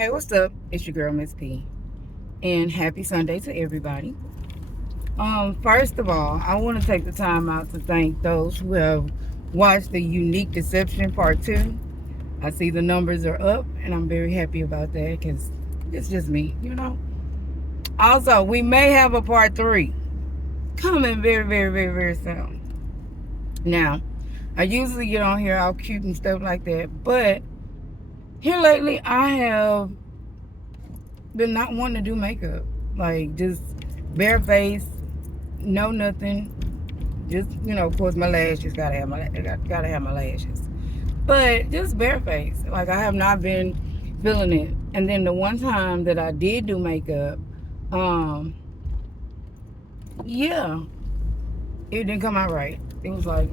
Hey, what's up? It's your girl, Miss P. And happy Sunday to everybody. First of all, I want to take the time out to thank those who have watched the Unique Deception Part 2. I see the numbers are up, and I'm very happy about that because it's just me. Also, we may have a Part 3 coming very, very, very, very soon. Now, I usually get on here all cute and stuff like that, but here lately, I have been not wanting to do makeup. Like, just bare face, no nothing. Just, of course, my lashes, gotta have my lashes. But just bare face. Like, I have not been feeling it. And then the one time that I did do makeup, yeah, it didn't come out right. It was like,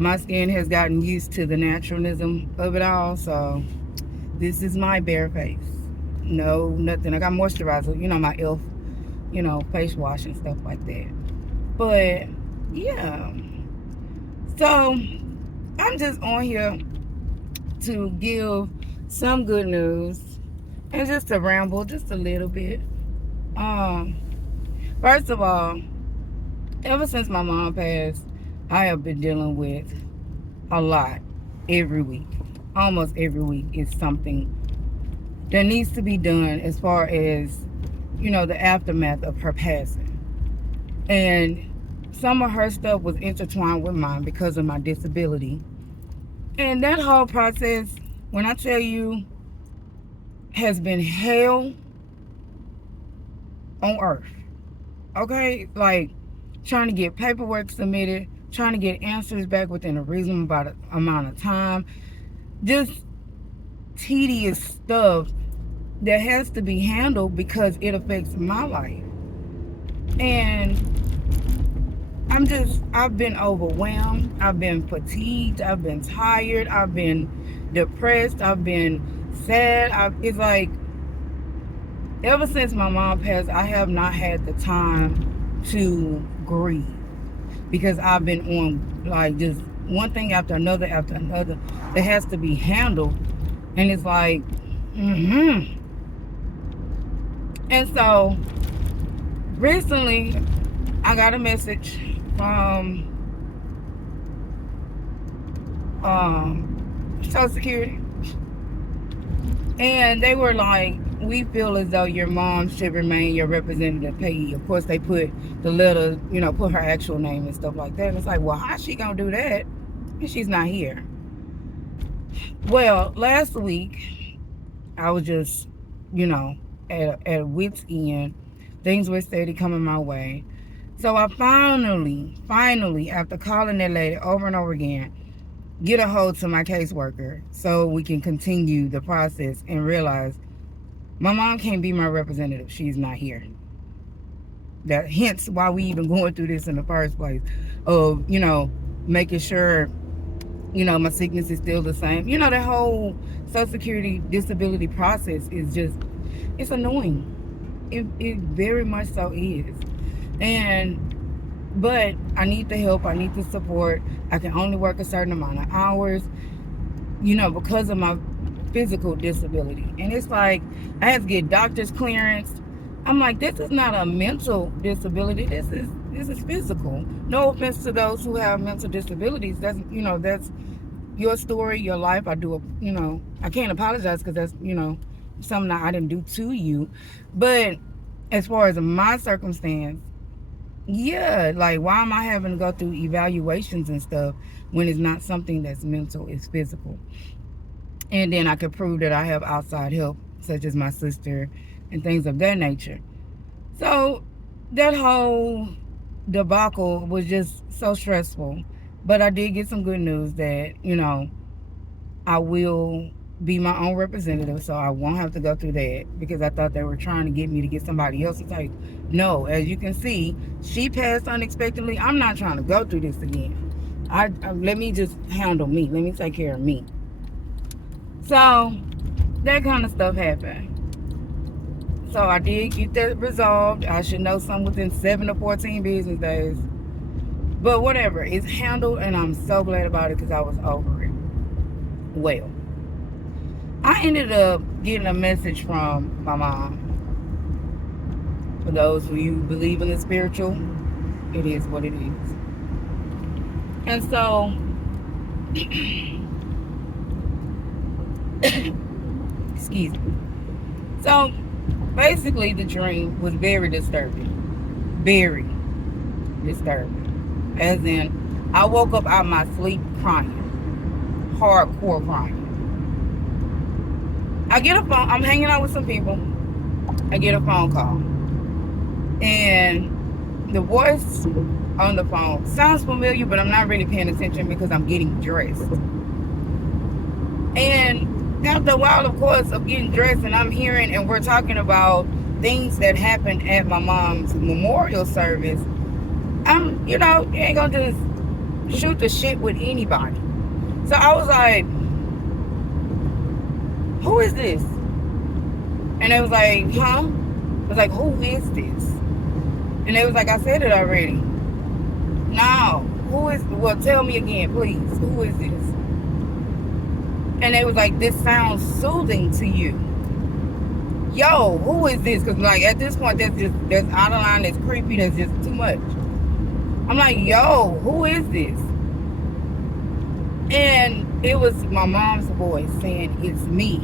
my skin has gotten used to the naturalism of it all, so this is my bare face. No, nothing. I got moisturizer, my e.l.f., face wash and stuff like that. But, yeah. So, I'm just on here to give some good news and just to ramble just a little bit. First of all, ever since my mom passed, I have been dealing with a lot every week. Almost every week is something that needs to be done as far as, the aftermath of her passing. And some of her stuff was intertwined with mine because of my disability. And that whole process, when I tell you, has been hell on earth. Okay? Like, trying to get paperwork submitted, trying to get answers back within a reasonable amount of time. Just tedious stuff that has to be handled because it affects my life. And I've been overwhelmed, I've been fatigued, I've been tired, I've been depressed, I've been sad. It's like, ever since my mom passed, I have not had the time to grieve because I've been on, like, just one thing after another that has to be handled. And it's like, And so, recently, I got a message from Social Security. And they were like, we feel as though your mom should remain your representative payee. Of course, they put the letter, put her actual name and stuff like that. And it's like, well, how's she going to do that if she's not here? Well, last week, I was just, at a wit's end. Things were steady coming my way. So I finally, after calling that lady over and over again, get a hold to my caseworker so we can continue the process and realize my mom can't be my representative. She's not here. That hence why we even going through this in the first place of, making sure, my sickness is still the same. That whole Social Security disability process is just, it's annoying. It very much so is. But I need the help. I need the support. I can only work a certain amount of hours, because of my physical disability. And it's like, I have to get doctor's clearance. I'm like, this is not a mental disability. This is physical. No offense to those who have mental disabilities. That's your story, your life. I can't apologize because that's, something that I didn't do to you. But as far as my circumstance, yeah, like, why am I having to go through evaluations and stuff when it's not something that's mental, it's physical? And then I could prove that I have outside help, such as my sister and things of that nature. So that whole debacle was just so stressful. But I did get some good news that, I will be my own representative, so I won't have to go through that, because I thought they were trying to get me to get somebody else. It's like, no, as you can see, she passed unexpectedly. I'm not trying to go through this again. Let me just handle me. Let me take care of me. So that kind of stuff happened. So I did get that resolved. I should know something within 7 to 14 business days. But whatever, it's handled, and I'm so glad about it because I was over it. Well, I ended up getting a message from my mom. For those who you believe in the spiritual, it is what it is. And so, excuse me. So, basically, the dream was very disturbing. Very disturbing. As in, I woke up out of my sleep crying. Hardcore crying. I get a phone. I'm hanging out with some people. I get a phone call. And the voice on the phone sounds familiar, but I'm not really paying attention because I'm getting dressed. And after a while, of course, of getting dressed, and I'm hearing, and we're talking about things that happened at my mom's memorial service. You ain't gonna just shoot the shit with anybody. So I was like, who is this? And it was like, huh? I was like, who is this? And it was like, I said it already. No, well, tell me again, please. Who is this? And it was like, this sounds soothing to you. Yo, who is this? Because, like, at this point, that's out of line, that's creepy, that's just too much. I'm like, yo, who is this? And it was my mom's voice saying, it's me.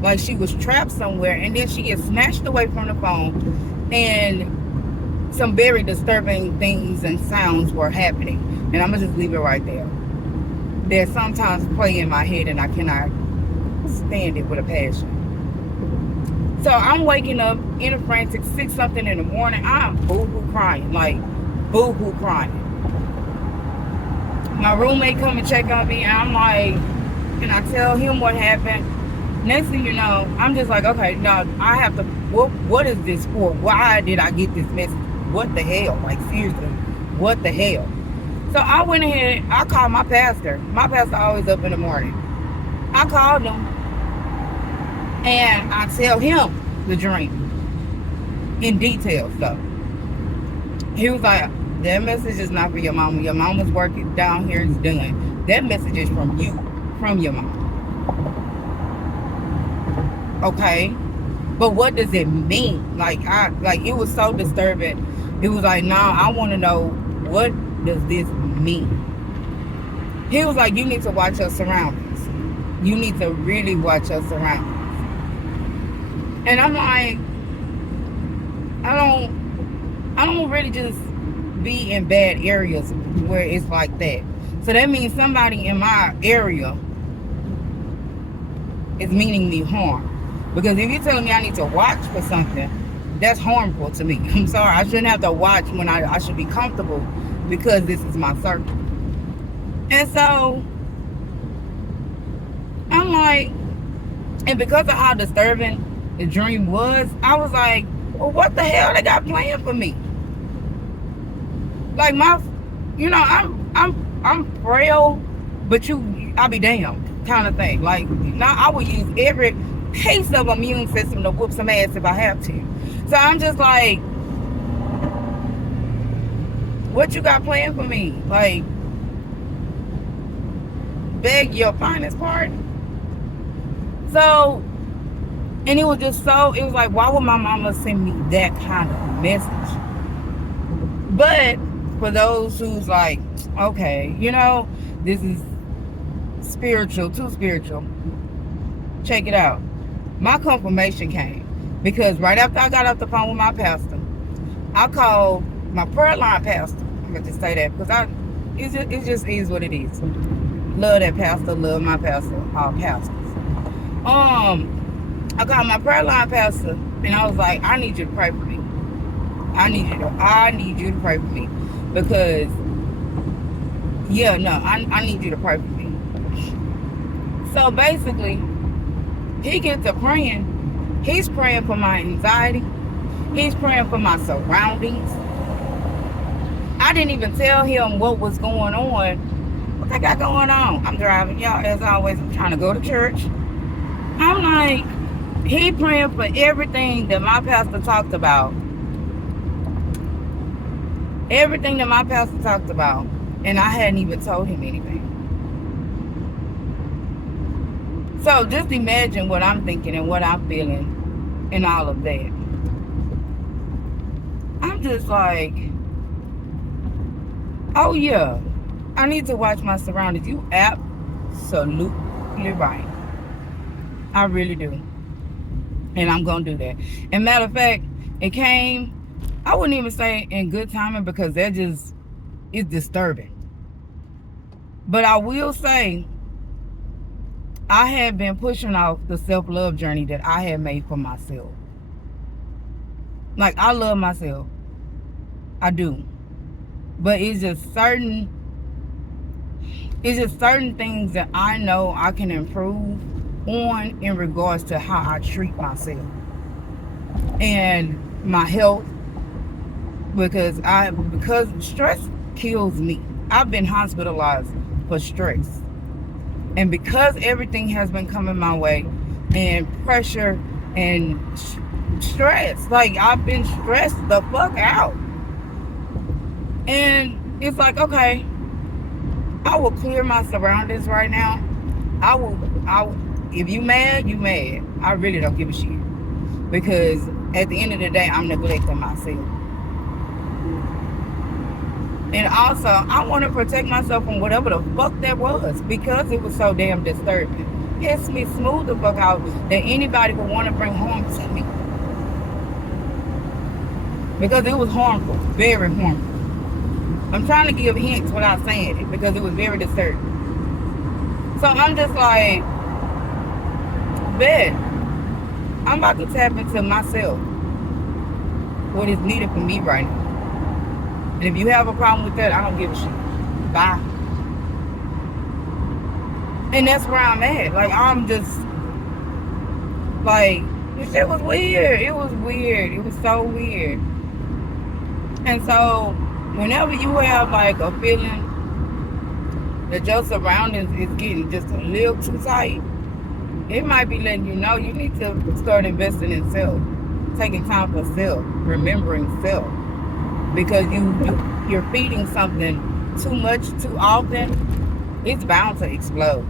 Like she was trapped somewhere, and then she gets snatched away from the phone, and some very disturbing things and sounds were happening. And I'm going to just leave it right there. There's sometimes play in my head, and I cannot stand it with a passion. So I'm waking up in a frantic 6-something in the morning. I'm boo-hoo crying, like boo-hoo crying. My roommate come and check on me, and I'm like, and I tell him what happened. Next thing you know, I'm just like, okay, no, I have to, what is this for? Why did I get this message? What the hell? Like, seriously, what the hell? So I went ahead, I called my pastor. My pastor always up in the morning. I called him, and I tell him the dream in detail stuff. He was like, that message is not for your mama. Your mama's working down here is done. That message is from you, from your mama. Okay, but what does it mean? Like it was so disturbing. It was like, nah, I want to know, what does this mean? He was like, you need to watch your surroundings. You need to really watch your surroundings. And I'm like, I don't really just be in bad areas where it's like that. So that means somebody in my area is meaning me harm. Because if you're telling me I need to watch for something, that's harmful to me. I'm sorry, I shouldn't have to watch when I should be comfortable, because this is my circle. And so I'm like, and because of how disturbing the dream was, I was like, well, what the hell they got planned for me? Like I'm frail, but I'll be damned kind of thing. Like, now I would use every piece of immune system to whoop some ass if I have to. So I'm just like, what you got planned for me? Like, beg your finest pardon? So, and it was like, why would my mama send me that kind of message? But for those who's like, okay, this is spiritual, too spiritual, check it out. My confirmation came because right after I got off the phone with my pastor, I called my prayer line pastor. I'm going to just say that because it just is what it is. Love that pastor, love my pastor, all pastors. I called my prayer line pastor, and I was like, I need you to pray for me. I need you to pray for me. Because, I need you to pray for me. So basically, he gets to praying. He's praying for my anxiety. He's praying for my surroundings. I didn't even tell him what was going on. What I got going on? I'm driving. Y'all, as always, I'm trying to go to church. I'm like, he praying for everything that my pastor talked about. Everything that my pastor talked about. And I hadn't even told him anything. So just imagine what I'm thinking and what I'm feeling and all of that. I'm just like, oh yeah, I need to watch my surroundings. You absolutely right. I really do. And I'm going to do that. And matter of fact, it came, I wouldn't even say in good timing because that just is disturbing. But I will say, I have been pushing off the self-love journey that I had made for myself. Like, I love myself. I do. But it's just certain things that I know I can improve on in regards to how I treat myself and my health, because stress kills me. I've been hospitalized for stress, and because everything has been coming my way and pressure and stress, like I've been stressed the fuck out, and it's like, okay, I will clear my surroundings right now. I will if you mad, you mad. I really don't give a shit, because at the end of the day, I'm neglecting myself. And also, I want to protect myself from whatever the fuck that was, because it was so damn disturbing. Pissed me smooth the fuck out that anybody would want to bring harm to me. Because it was harmful, very harmful. I'm trying to give hints without saying it, because it was very disturbing. So I'm just like, bet, I'm about to tap into myself, what is needed for me right now. And if you have a problem with that, I don't give a shit. Bye. And that's where I'm at. Like, I'm just, like, this shit was weird. It was weird. It was so weird. And so, whenever you have, like, a feeling that your surroundings is getting just a little too tight, it might be letting you know you need to start investing in self. Taking time for self. Remembering self. Because you're feeding something too much, too often, it's bound to explode,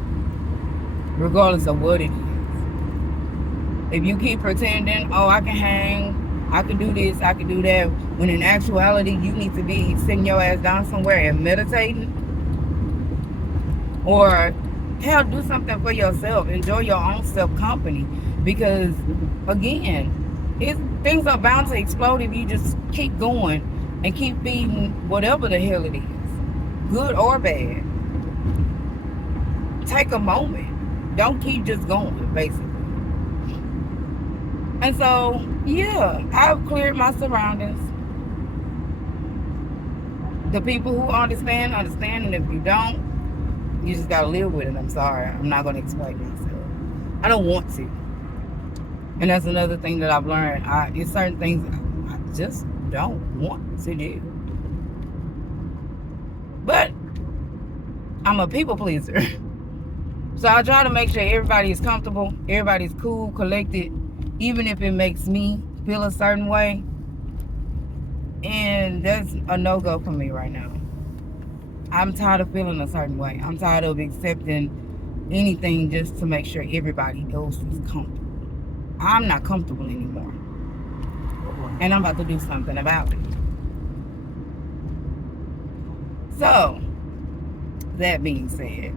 regardless of what it is. If you keep pretending, oh, I can hang, I can do this, I can do that, when in actuality, you need to be sitting your ass down somewhere and meditating. Or, hell, do something for yourself. Enjoy your own self-company. Because, again, things are bound to explode if you just keep going and keep feeding whatever the hell it is, good or bad. Take a moment. Don't keep just going, basically. And so, yeah, I've cleared my surroundings. The people who understand, and if you don't, you just gotta live with it. I'm sorry. I'm not gonna explain myself. I don't want to. And that's another thing that I've learned. It's certain things I just don't want to do. But I'm a people pleaser. So I try to make sure everybody is comfortable, everybody's cool, collected, even if it makes me feel a certain way. And that's a no-go for me right now. I'm tired of feeling a certain way. I'm tired of accepting anything just to make sure everybody else is comfortable. I'm not comfortable anymore. And I'm about to do something about it. So, that being said,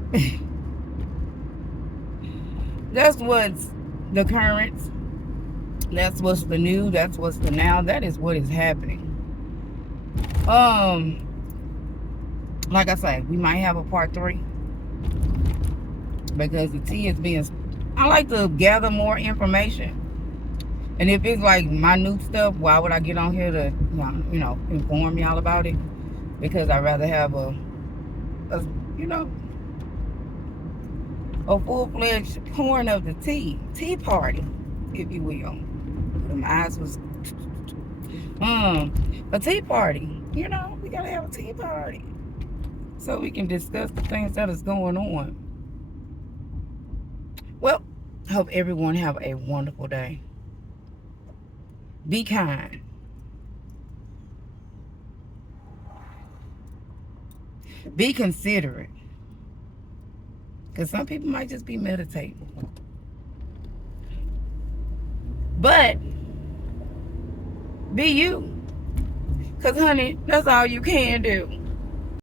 that's what's the current. That's what's the new. That's what's the now. That is what is happening. Like I say, we might have a part 3. Because the tea is being... I like to gather more information. And if it's like minute stuff, why would I get on here to, inform y'all about it? Because I'd rather have a full-fledged pouring of the tea party, if you will. My eyes was, a tea party. We gotta have a tea party so we can discuss the things that is going on. Well, I hope everyone have a wonderful day. Be kind. Be considerate. Because some people might just be meditating. But be you. Because, honey, that's all you can do.